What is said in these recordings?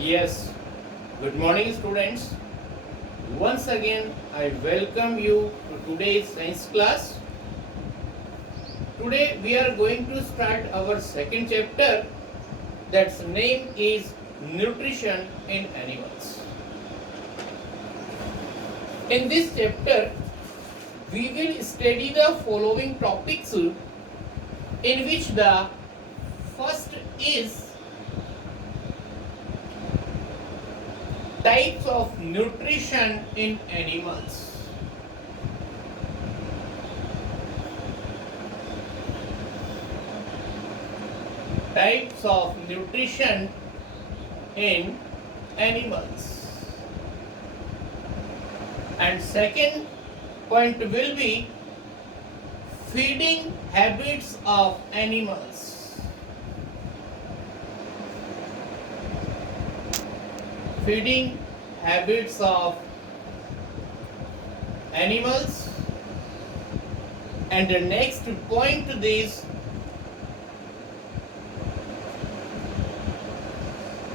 Yes, good morning, students. Once again, I welcome you to today's science class. Today, we are going to start our second chapter, that's name is Nutrition in Animals. In this chapter, we will study the following topics, in which the first is types of nutrition in animals. Types of nutrition in animals. And second point will be feeding habits of animals. Feeding habits of animals. And the next point is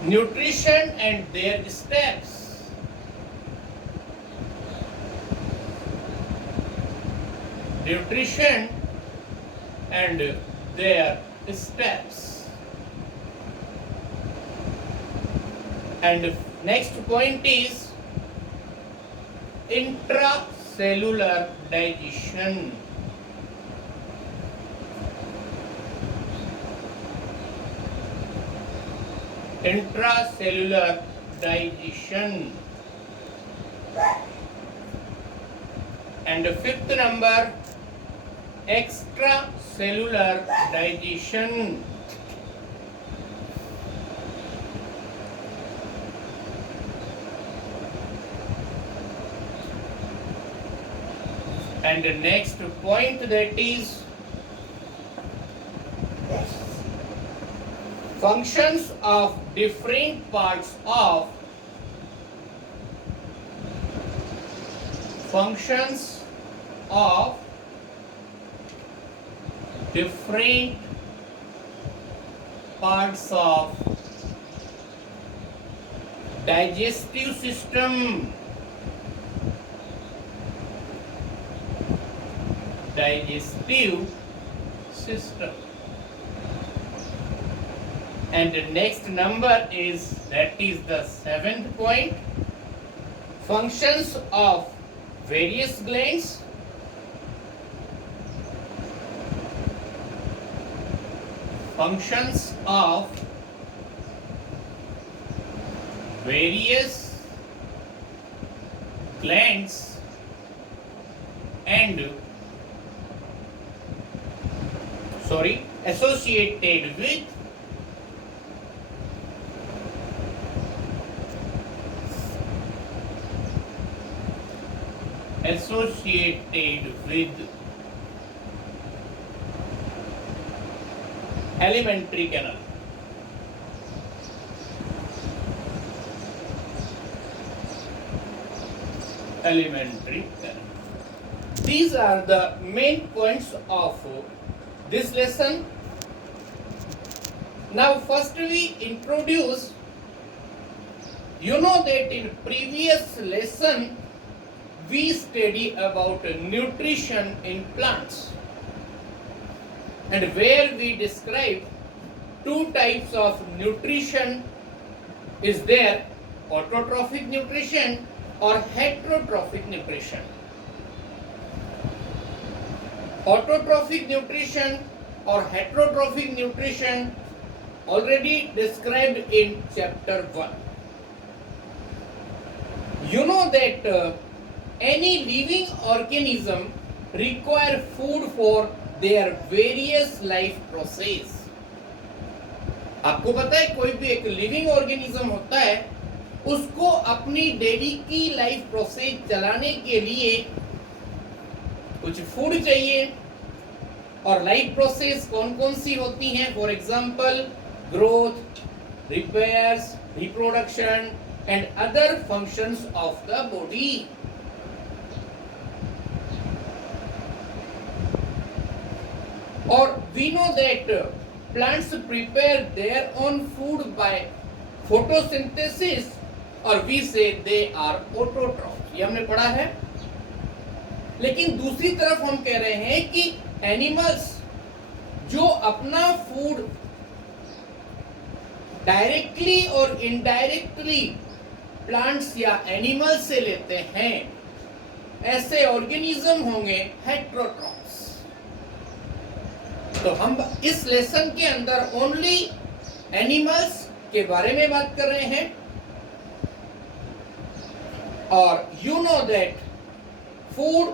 nutrition and their steps. Nutrition and their steps. And next point is intracellular digestion. Intracellular digestion. And the fifth number, extracellular digestion. And the next point, that is functions of different parts of different parts of digestive system. Digestive system. And the next number is, that is the seventh point, functions of various glands. Functions of various glands and associated with alimentary canal. Alimentary canal. These are the main points of this lesson. Now first we introduce, you know that in previous lesson we study about nutrition in plants, and where we describe two types of nutrition is there, autotrophic nutrition or heterotrophic nutrition. Autotrophic nutrition or heterotrophic nutrition already described in chapter 1. You know that any living organism require food for their various life process. आपको पता है कोई भी एक living organism होता है, उसको अपनी डेली की लाइफ प्रोसेस चलाने के लिए कुछ फूड चाहिए. और लाइफ प्रोसेस कौन कौन सी होती हैं? For example growth, repairs, reproduction and other functions of the body. Or we know that plants prepare their own food by photosynthesis और वी से दे आर ऑटोट्रॉफ्स, ये हमने पढ़ा है। लेकिन दूसरी तरफ हम कह रहे हैं कि एनिमल्स जो अपना फूड डायरेक्टली और इनडायरेक्टली प्लांट्स या एनिमल्स से लेते हैं, ऐसे ऑर्गेनिज्म होंगे हेटेरोट्रॉफ्स। तो हम इस लेसन के अंदर ओनली एनिमल्स के बारे में बात कर रहे हैं। और you know that food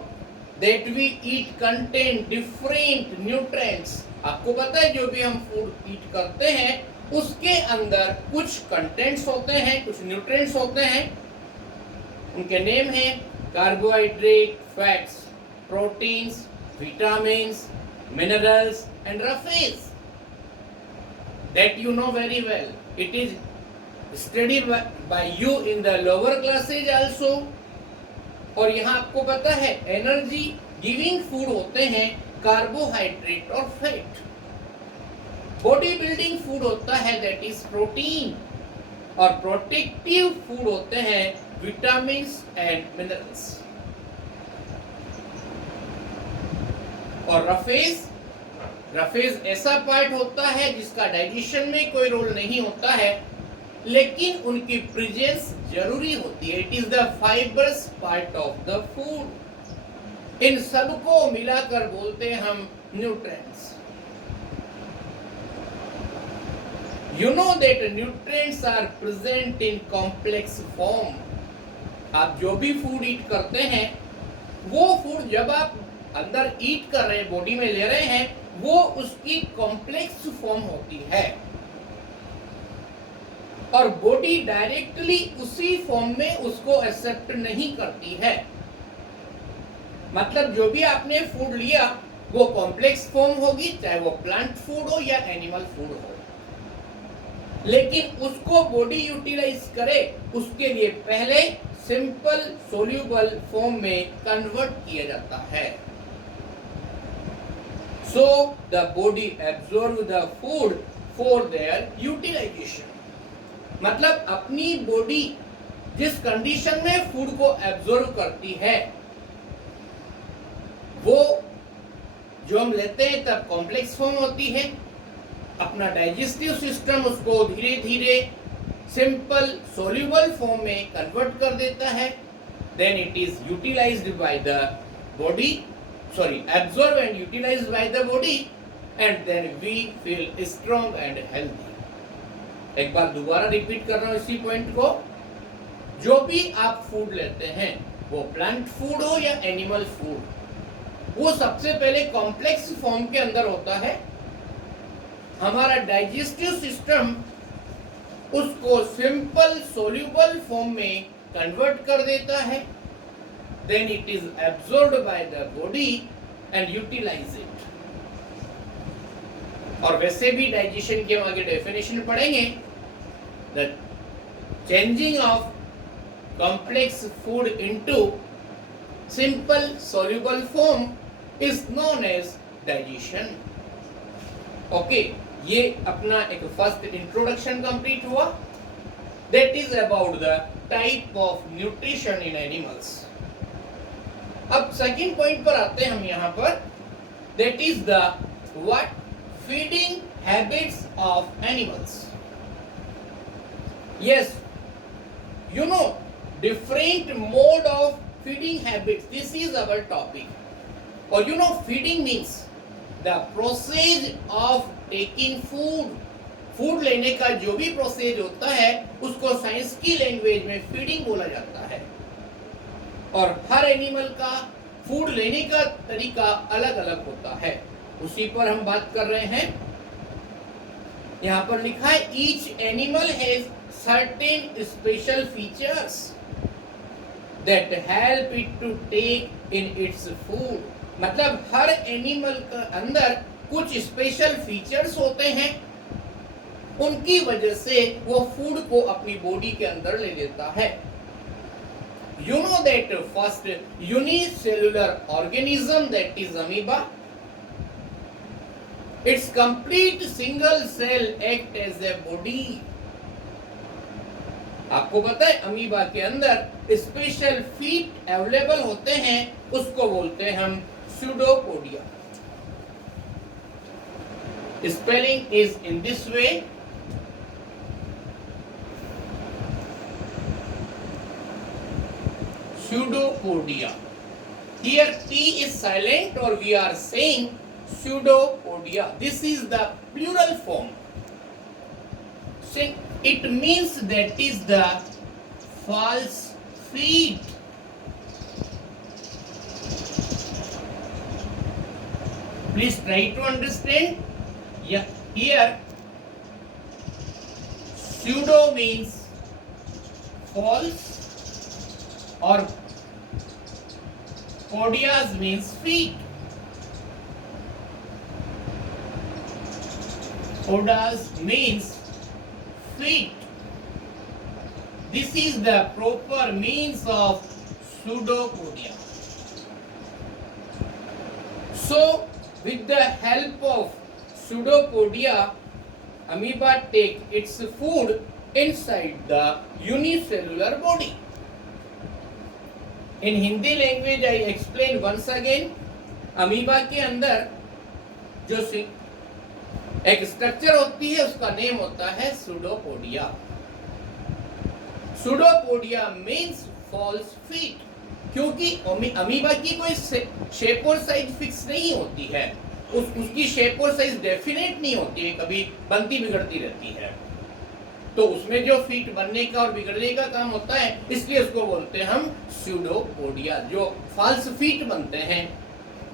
that we eat contain different nutrients. आपको पता है जो भी हम फूड ईट करते हैं उसके अंदर कुछ कंटेंट्स होते हैं, कुछ न्यूट्रिएंट्स होते हैं। उनके नेम हैं carbohydrate, fats, proteins, vitamins, minerals and roughage that you know very well. It is studied by you in the lower classes also. और यहाँ आपको पता है एनर्जी गिविंग फूड होते हैं कार्बोहाइड्रेट और फैट। बॉडी बिल्डिंग फूड होता है दैट इज प्रोटीन, और प्रोटेक्टिव फूड होते हैं विटामिन्स एंड मिनरल्स। और रफेज ऐसा पार्ट होता है जिसका डाइजेशन में कोई रोल नहीं होता है, लेकिन उनकी प्रेजेंस जरूरी होती है। It is the fibrous part of the food. इन सबको मिलाकर बोलते हैं हम nutrients. You know that nutrients are present in complex form. आप जो भी फूड ईट करते हैं, वो फूड जब आप अंदर ईट कर रहे हैं, बॉडी में ले रहे हैं, वो उसकी कॉम्प्लेक्स फॉर्म होती है और बॉडी डायरेक्टली उसी फॉर्म में उसको एक्सेप्ट नहीं करती है। मतलब जो भी आपने फूड लिया वो कॉम्प्लेक्स फॉर्म होगी, चाहे वो प्लांट फूड हो या एनिमल फूड हो, लेकिन उसको बॉडी यूटिलाइज करे उसके लिए पहले सिंपल सोल्यूबल फॉर्म में कन्वर्ट किया जाता है। So the body absorb the food for their utilization. मतलब अपनी बॉडी जिस कंडीशन में फूड को एब्जॉर्ब करती है, वो जो हम लेते हैं तब कॉम्प्लेक्स फॉर्म होती है। अपना डाइजेस्टिव सिस्टम उसको धीरे धीरे सिंपल सोल्यूबल फॉर्म में कन्वर्ट कर देता है। Then it is utilised by the body, absorbed and utilized by the body, and then we feel strong and healthy. एक बार दोबारा रिपीट कर रहा हूं इसी पॉइंट को। जो भी आप फूड लेते हैं, वो प्लांट फूड हो या एनिमल फूड, वो सबसे पहले कॉम्प्लेक्स फॉर्म के अंदर होता है। हमारा डाइजेस्टिव सिस्टम उसको सिंपल सोल्यूबल फॉर्म में कन्वर्ट कर देता है। Then it is absorbed by the body and utilize it. और वैसे भी डाइजेशन के आगे डेफिनेशन पढ़ेंगे। The changing of complex food into simple soluble form is known as digestion. Okay, ये अपना एक फर्स्ट इंट्रोडक्शन कंप्लीट हुआ। That is about the type of nutrition in animals. अब सेकंड पॉइंट पर आते हैं हम यहाँ पर, that is the what feeding habits of animals. Yes, you know different mode of feeding habits, this is our topic. और you know feeding means the process of taking food. Food लेने का जो भी प्रोसेस होता है उसको science की language में फीडिंग बोला जाता है। और हर एनिमल का फूड लेने का तरीका अलग अलग होता है, उसी पर हम बात कर रहे हैं। यहाँ पर लिखा है each animal has certain special features that help it to take in its food. मतलब हर एनिमल के अंदर कुछ स्पेशल फीचर्स होते हैं, उनकी वजह से वो फूड को अपनी बॉडी के अंदर ले लेता है। You know that first unicellular organism, that is amoeba, its complete single cell act as a body. आपको पता है अमीबा के अंदर स्पेशल फीट अवेलेबल होते हैं, उसको बोलते हैं हम pseudopodia. Spelling is in this way, pseudopodia. Here T is silent, or we are saying pseudopodia. This is the plural form. See, it means that is the false feet. Please try to understand. Yeah, here pseudo means false, or podias means feet. Podas means feet. This is the proper means of pseudopodia. So, with the help of pseudopodia, amoeba take its food inside the unicellular body. In Hindi language, I explain once again. Amoeba के अंदर जो एक structure होती है, उसका name होता है pseudopodia. Pseudopodia means false feet, क्योंकि अमीबा की कोई शेप और साइज फिक्स नहीं होती है, उसकी शेप और साइज डेफिनेट नहीं होती है, कभी बनती बिगड़ती रहती है. तो उसमें जो फीट बनने का और बिगड़ने का काम होता है, इसलिए उसको बोलते हैं हम स्यूडोपोडिया, जो फॉल्स फीट बनते हैं,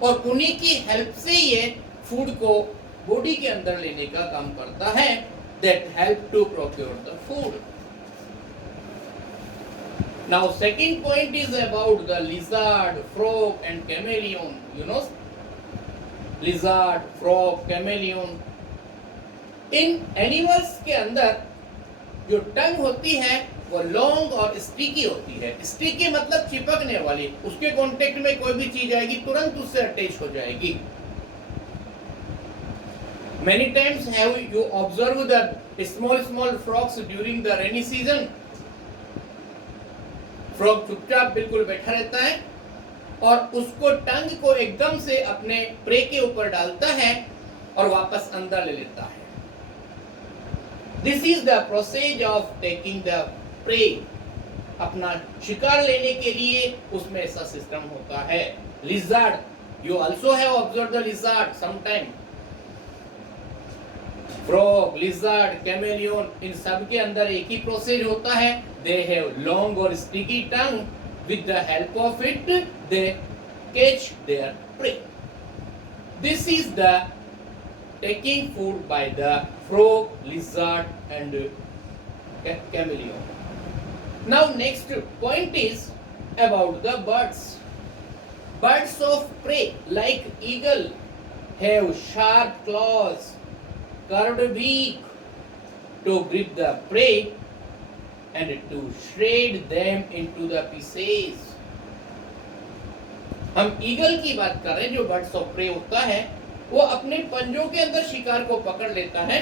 और उन्हीं की हेल्प से ये फूड को बॉडी के अंदर लेने का काम करता है. That help to procure the food. Now second point is about the lizard, frog and chameleon. You know, lizard, frog, chameleon. इन एनिमल्स के अंदर जो टंग होती है वो लॉन्ग और स्टिकी होती है. स्टिकी मतलब चिपकने वाली, उसके कांटेक्ट में कोई भी चीज आएगी तुरंत उससे अटैच हो जाएगी. Many times have you observed the small frogs during the rainy season? Frog चुपचाप बिल्कुल बैठा रहता है और उसको टंग को एकदम से अपने प्रे के ऊपर डालता है और वापस अंदर ले लेता है. This is the process of taking the prey. अपना शिकार लेने के लिए उसमें ऐसा सिस्टम होता है. Lizard, you also have observed the lizard sometime. Frog, lizard, chameleon, इन सब के अंदर एक ही प्रोसेस होता है. They have long or sticky tongue. With the help of it, they catch their prey. This is the taking food by the frog, lizard, and chameleon. Now, next point is about the birds. Birds of prey, like eagle, have sharp claws, curved beak to grip the prey and to shred them into the pieces. हम eagle की बात कर रहे हैं. जो birds of pray होता है वो अपने पंजों के अंदर शिकार को पकड़ लेता है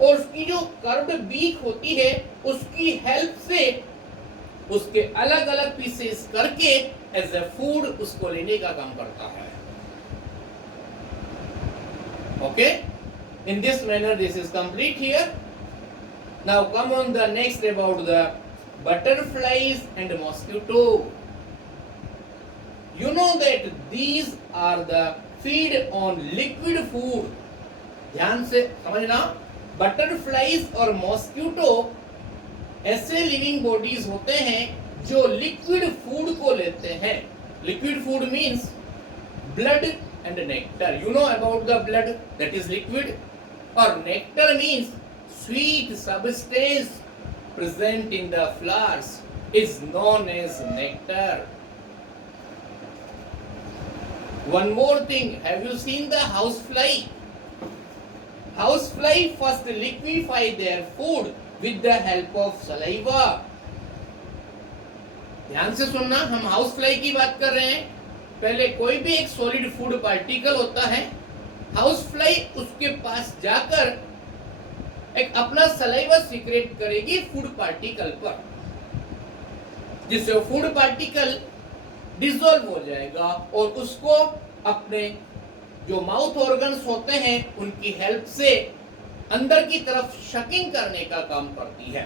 और उसकी जो कर्व्ड बीक होती है उसकी हेल्प से उसके अलग अलग पीसेस करके एज ए फूड उसको लेने का काम करता है. Okay, in this manner this is complete here. Now come on the next about the butterflies and mosquito. You know that these are the feed on liquid food. ध्यान से समझना, butterflies और मॉस्किटो ऐसे लिविंग बॉडीज होते हैं जो liquid food को लेते हैं. Liquid food means blood and nectar. You know about the blood, that is liquid, और nectar means sweet substance present in the flowers is known as nectar. One more thing, have you seen the housefly? Housefly first liquefy their food with the help of saliva. ध्यान से सुनना, हम housefly की बात कर रहे हैं. पहले कोई भी एक सॉलिड फूड पार्टिकल होता है, हाउसफ्लाई उसके पास जाकर एक अपना सलाइवा सीक्रेट करेगी फूड पार्टिकल पर. जिससे फूड पार्टिकल डिसॉल्व हो जाएगा और उसको अपने जो माउथ ऑर्गन्स होते हैं उनकी हेल्प से अंदर की तरफ शकिंग करने का काम करती है।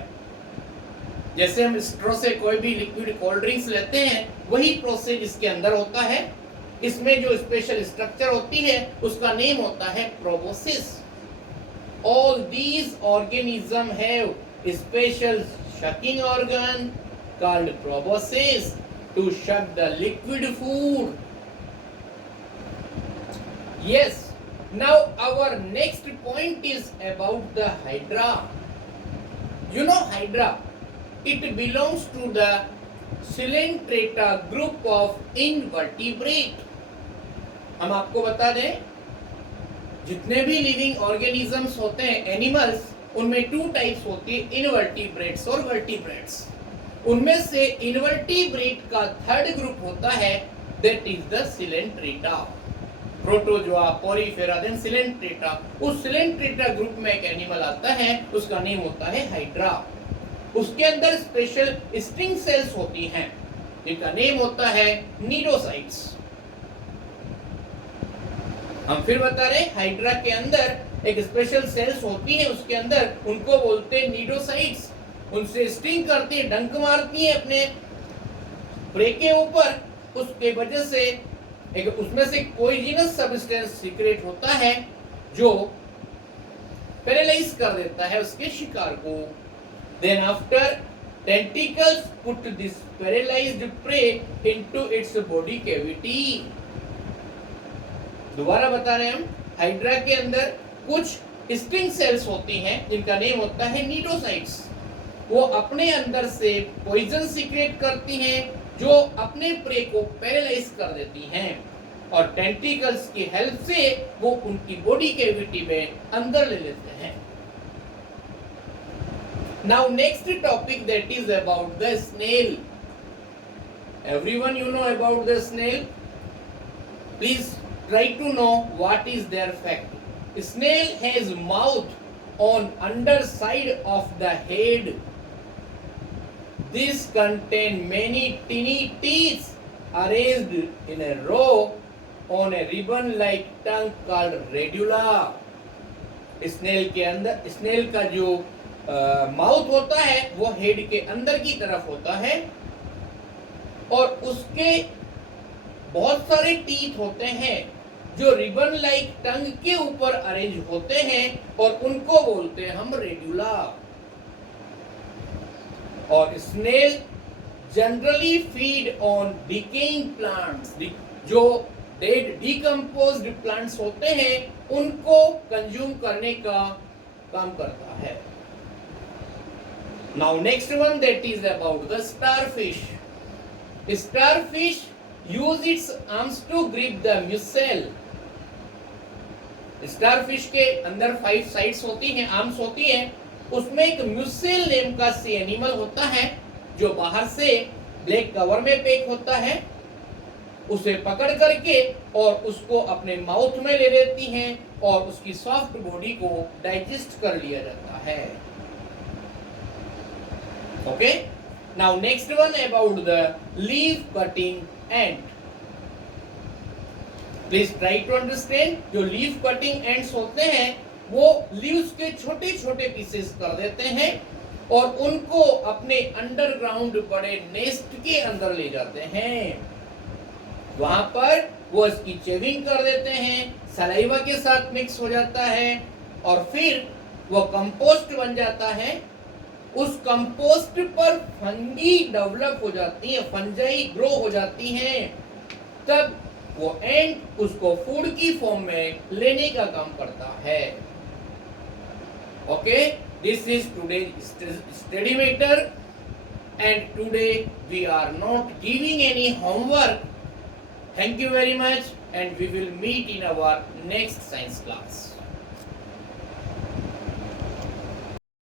जैसे हम स्ट्रॉ से कोई भी लिक्विड कोल्ड ड्रिंक्स लेते हैं, वही प्रोसेस इसके अंदर होता है। इसमें जो स्पेशल स्ट्रक्चर होती है उसका नेम होता है proboscis. All these organism have special sucking organ called proboscis to suck the liquid food. Yes, now our next point is about the hydra. You know hydra, it belongs to the Coelenterata group of invertebrate. हम आपको बता दें, जितने भी living organisms होते हैं animals, उनमें two types होती है, इनवर्टिब्रेट्स और वर्टिब्रेट्स। उनमें से इनवर्टिब्रेट का थर्ड ग्रुप होता है, that is the coelenterata. Protozoa, porifera, then coelenterata. उस सिलेंट्रेटा ग्रुप में एक एनिमल आता है, उसका नेम होता है हाइड्रा। उसके अंदर स्पेशल स्ट्रिंग सेल्स होती हैं, जिनका नेम होता है नीडोसाइट्स। हम फिर बता रहे, हाइड्रा के अंदर एक स्पेशल सेल्स होती है, उसके अंदर उनको बोलते हैं नीडोसाइट्स। उनसे स्टिंग करती है, डंक मारती है अपने प्रे के ऊपर। उसके वजह से एक उसमें से पॉइजनस सब्सटेंस सीक्रेट होता है जो पैरालाइज कर देता है उसके शिकार को। Then after tentacles put this paralysed prey into its body cavity. दोबारा बता रहे हैं हम, हाइड्रा के अंदर कुछ स्टिंग सेल्स होती हैं जिनका नेम होता है नीडोसाइट्स। वो अपने अंदर से पॉइजन सीक्रेट करती हैं जो अपने प्रे को पैरालाइज कर देती हैं, और टेंटिकल्स की हेल्प से वो उनकी बॉडी कैविटी में अंदर ले लेते हैं। Now next topic that is about the snail. Everyone you know about the snail? Please try to know what is there fact. Snail has mouth on under side of the head. These contain many tiny teeth arranged in a row on a ribbon-like tongue called radula. Snail के अंदर, snail का जो mouth होता है वो head के अंदर की तरफ होता है, और उसके बहुत सारे टीथ होते हैं जो रिबन लाइक टंग के ऊपर अरेंज होते हैं, और उनको बोलते हैं हम रेड्यूला। और snail generally feed on decaying plants. जो डेड डिकम्पोज्ड प्लांट्स होते हैं उनको कंज्यूम करने का काम करता है। Now next one that is about the starfish. Starfish use its arms to grip the mussel. Starfish के अंदर 5 साइड्स होती हैं, आर्म्स होती हैं। उसमें एक म्यूसेल नेम का सी एनिमल होता है जो बाहर से ब्लैक कवर में पैक होता है। उसे पकड़ करके और उसको अपने माउथ में ले लेती हैं और उसकी सॉफ्ट बॉडी को डाइजेस्ट कर लिया जाता है। Okay, now next one about the leaf cutting ant. Please try to understand. जो लीफ कटिंग एंट्स होते हैं वो लीव्स के छोटे छोटे पीसेस कर देते हैं और उनको अपने अंडरग्राउंड बड़े नेस्ट के अंदर ले जाते हैं। वहां पर वो इसकी चेविंग कर देते हैं, सलाइवा के साथ मिक्स हो जाता है और फिर वो कंपोस्ट बन जाता है। उस कंपोस्ट पर फंगी डेवलप हो जाती है, फंजाई ग्रो हो जाती हैं। तब वो एंट उसको फूड की फॉर्म में लेने का काम करता है। Okay, this is today's study matter, and today we are not giving any homework. Thank you very much, and we will meet in our next science class.